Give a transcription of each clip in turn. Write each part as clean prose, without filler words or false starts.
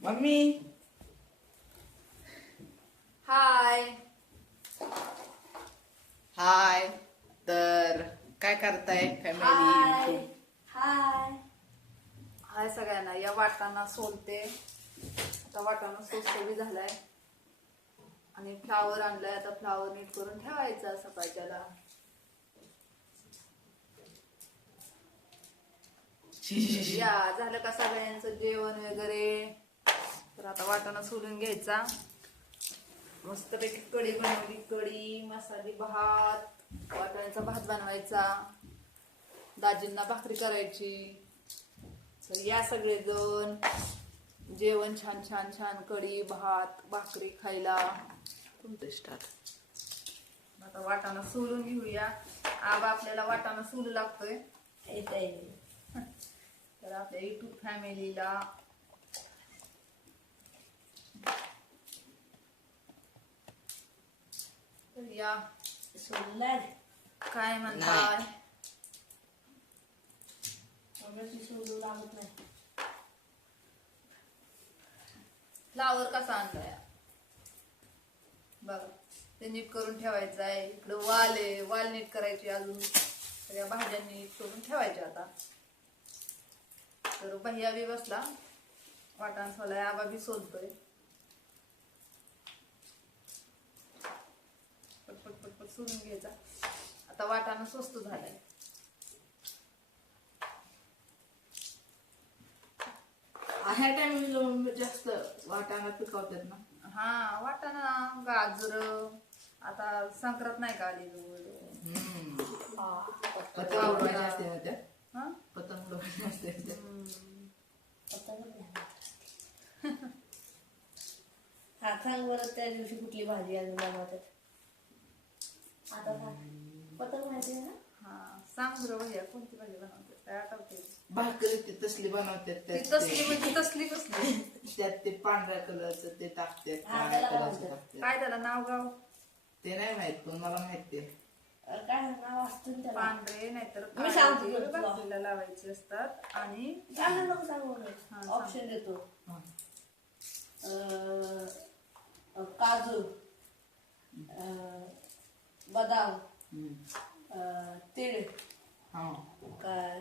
Mummy हाय. हाय. तर काय करताय हाय फॅमिली? हाय हाय सगळ्यांना. या वाटाणा सोलते. आता वाटाणा सोलबी झालाय आणि फ्लावर आणलाय. आता फ्लावर नीट करून ठेवायचा सकाळच्याला. या झालं का सगळ्यांचं जेवण वगैरे? तर आता वाटाणा सोलून घ्यायचा. मस्तपैकी कढी बनवली. कढी, मसाली भात, वाटाण्याचा भात बनवायचा. दाजींना भाकरी करायची. तर या सगळेजण जेवण छान छान छान कढी भात भाकरी खायला. तुमचं स्टार्ट. आता वाटाणा सोलून घेऊया. आबा आपल्याला वाटाणा सोलू लागतोय. तर आपल्या युट्यूब फॅमिलीला या काय म्हणताय? फ्लावर कसा आणलाय बघा. ते नीट करून ठेवायचं आहे. इकडं वाल आहे. वाल नीट करायची. अजून सगळ्या भाज्या नीट करून ठेवायच्या. आता तर भैया बी बसला वाटाणा सोलाय. आबा बी सोलतोय. पटपट पटपट सोलून घ्यायचा. आता वाटाणा स्वस्त झालाय. ह्या टाइमला जास्त वाटाणा पिकवतात ना. हा वाटाणा गाजर. आता संक्रांत नाही का आली पतंग उडवायचे असते ना त्या. हा पतंग उडवायचे असते त्या. हा सांग बरं, त्या दिवशी कुठली भाजी अजून बनवतात? आता पतंग माहिती आहे ना? हा सांग बरं भैया कोणती भाजी बनवते? काय आठवते? भाकरी ती तसली बनवतात ती त्यात तसली म्हणजे तसली कसली? त्यात ते पांढऱ्या कलरचं ते टाकतात, हा, काळ्या त्याला कलरचं म्हणतात. टाकतात. काय त्याला नाव गाव? ते नाही माहित पण मला माहिती आहे. काय नाव असतं ना त्याला? पांढरे नाहीतर मी सांगतो काळे तुला. भाकरीला लावायचे असतात. आणि काय नको सांगू मी. हा, सांग. ऑप्शन देतो. हा. काजू, बदाम, हम्म. तीळ, हा. काय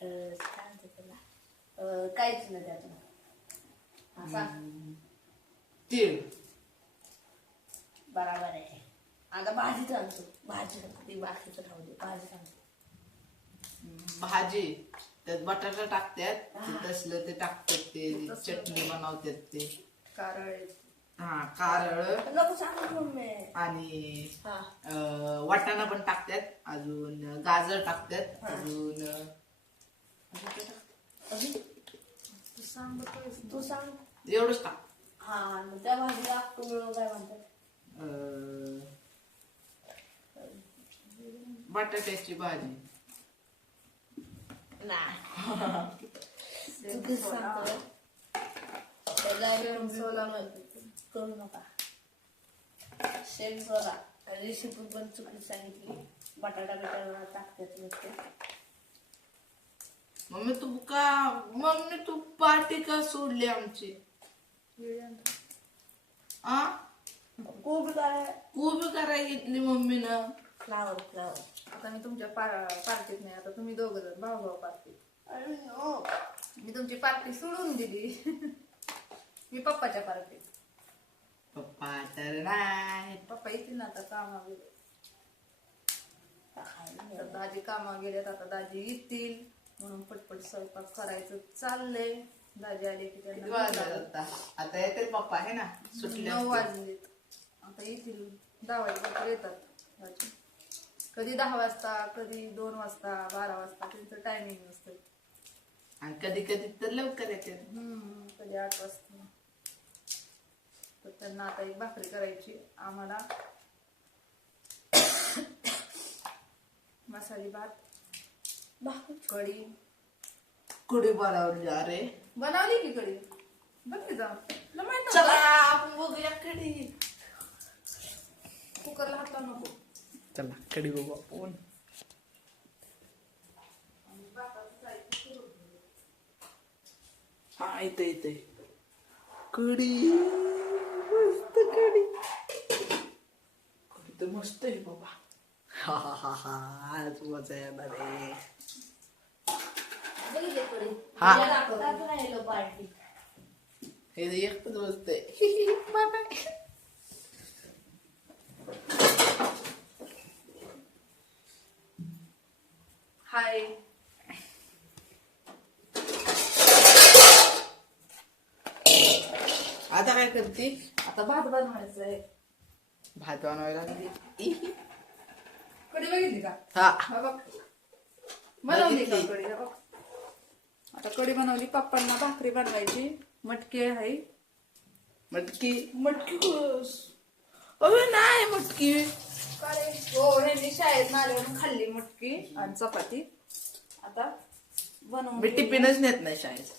म्हणतात त्याला? काहीच नाही त्यातून. हा सांग. तीळ. बरोबर आहे. आता भाजी सांगतो. भाजी सांगतो. ती बाकीचं राहू दे. भाजी सांगतो. भाजी त्यात बटाटा टाकतात. ते तसलं ते टाकतात. ते चटणी बनवतात ते. कारळे. हा कारळ नको सांगू मम्मी. आणि हा वाटाणा पण टाकतात. अजून गाजर टाकतात. अजून अजून तू सांग बरं. तू सांग. एवढंच टाक. हा मग त्या भाजीला अक्कू मिळून काय म्हणतात? बटाट्याची भाजी. नाही. तू तेच सांगतो. त्याला सोला करू नका. शेण सोला. रेसिपी पण चुकी सांगितली. बटाटा बिटाटा टाकतात नुसते. मम्मी तू पार्टी का सोडली आमची? आ कोबी काय? कोबी करायला घेतली मम्मीनं. Flower flower. आता मी तुमच्या पार्टीत नाही. आता तुम्ही दोघं जण भाऊ भाऊ पार्टीत. अरे नो. मी तुमची पार्टी सोडून दिली. मी पप्पाच्या पार्टीत. पप्पा तर नाही. पप्पा येतील ना आता कामावर गेले. तर दाजी कामावर गेलेत. आता दाजी येतील म्हणून पटपट स्वयंपाक करायचं चाललंय. दाजी आले की किती वाजले आता? आता येते पप्पा आहे ना. सुटले 9 वाजलेत. आता येतील. 10 वाजेपर्यंत येतात दाजी. कधी 10 वाजता, कधी 2 वाजता, 12 वाजता त्यांचं टायमिंग असतं. आणि कधी कधी तर लवकर येते. कधी 8 वाजता. तर त्यांना आता एक भाकरी करायची. आम्हाला मसाली भात, कढी कुडी बनवली. अरे बनवली की कढी. बघ की जाऊन. तुला माहित चला नव्हतं? आपण बघूया कढी. कुकरला हात लावू नको. चला कढी बघू आपण. हा इथे कढी मस्त कढी कढी तर मस्त आहे बाबा. हा हा हा हा आज मजा येणार आहे. बघितले कडे हा. दाखवतात राहिलो पार्टी. हे एकच बसतंय. Bye bye. हाय. आता काय करते? आता भात बनवायचा आहे. भात बनवायला लागली. कढी बघितली का? हा हा बघ. बनवली का बघितली. कढी? हा बघ. आता कढी बनवली. पप्पांना भाकरी बनवायची. मटकी आहे. मटकी मटकी खुश. अबे नाही मटकी. हो ह्यांनी शाळेत आल्यावर खाल्ली मटकी आणि चपाती. आता बनवून मी टिफिनच नेत नाही शाळेत.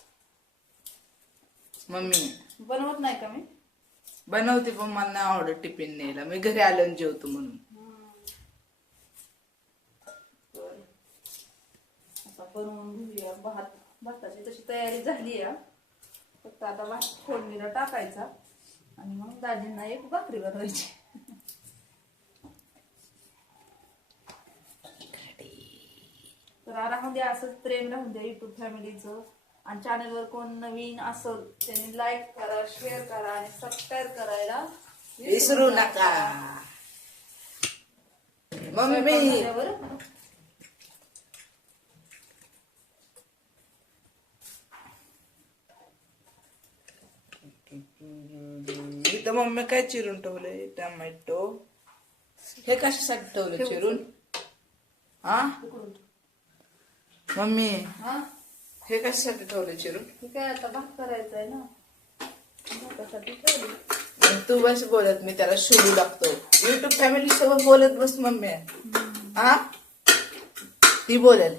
मम्मी बनवत नाही का मी? बनवते पण मला नाही आवडत टिफिन न्यायला. मी घरी आल्यावर जेवतो म्हणून. आता बनवून घेऊया. भाताची तशी तयारी झाली आहे. फक्त आता भात फोडणीला टाकायचा आणि मग दाजींना एक भाकरी बनवायची. तर राहून द्या असंच प्रेम राहून द्या युट्यूब फॅमिलीचं. आणि चॅनलवर कोण नवीन असेल त्यांनी लाईक करा, शेअर करा आणि सबस्क्राईब करायला विसरू नका. मम्मी झाल्यावर इथं मम्मी काय चिरून ठेवलंय? टोमॅटो. हे कशासाठी ठेवलं चिरून? हा मम्मी हा हे कशासाठी ठेवलं चिरून? हे काय आता भात करायचा आहे ना, भातासाठी ठेवली. मग तू बस बोलत, मी त्याला शोधू लागतो. युट्यूब फॅमिली सोबत बोलत बस मम्मी. हा ती बोलेल.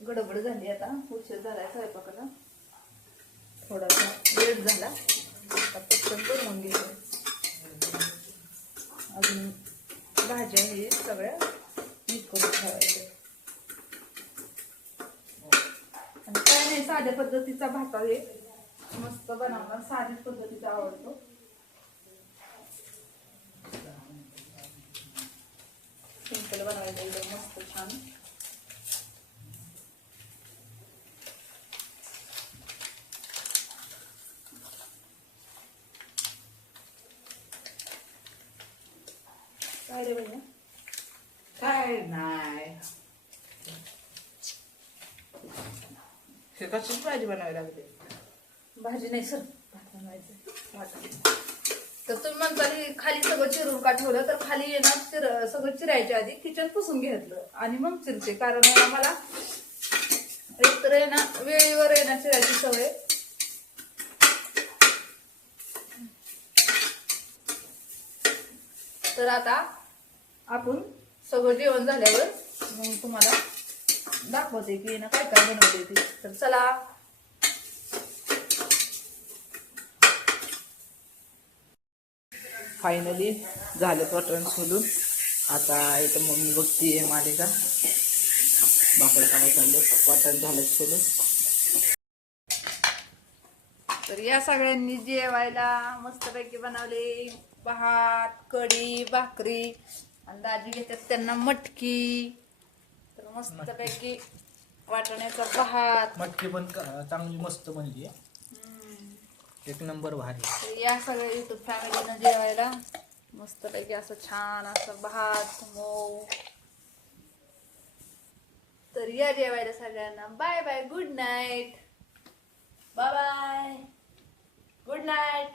गडबड झाली आता, उशीर झालाय स्वयंपाकाला, थोडासा लेट झाला. आता पटकन बनवून घेतो. अजून भाज्या हे सगळ्या नीट करून ठेवायच्या. आणि काय नाही, साध्या पद्धतीचा भात आहे, मस्त बनवणार. साध्याच पद्धतीचा आवडतो. सिंपल बनवायचं एकदम मस्त छान. काय रे भैया? काय नाही. हे कशाची भाजी बनावी लागते? भाजी नाही सर, भात बनवायचं वाटा. तर तुम्ही म्हणता खाली सगळं चिरून का ठेवलं, तर खाली येणार सगळं चिरायच्या आधी किचन पुसून घेतलं आणि मग चिरते. कारण मला एकतर आहे ना वेळेवर आहे ना चिरायची सवय. तर आता आपण सगळं जेवण झाल्यावर मग तुम्हाला दाखवते की ना काय काय बनवते ते. तर चला. फायनली झालं वाटण सोडून. आता इथं मम्मी बघतीये मालिका. भाकरी काढायला चाललं. वाटण झालं सोडून. तर या सगळ्यांनी जेवायला मस्तपैकी बनवले. भात, कढी, भाकरी आणि दाजी घेतात त्यांना मटकी. तर मस्तपैकी वाटण्याचा भात. मटकी पण चांगली मस्त बनली आहे. एक नंबर भारी. तर या सगळ्या युट्यूब फॅमिलीनं जेवायला मस्तपैकी असं छान असं भात मऊ. तर या जेवायला सगळ्यांना. Bye bye, good night. Bye bye, good night.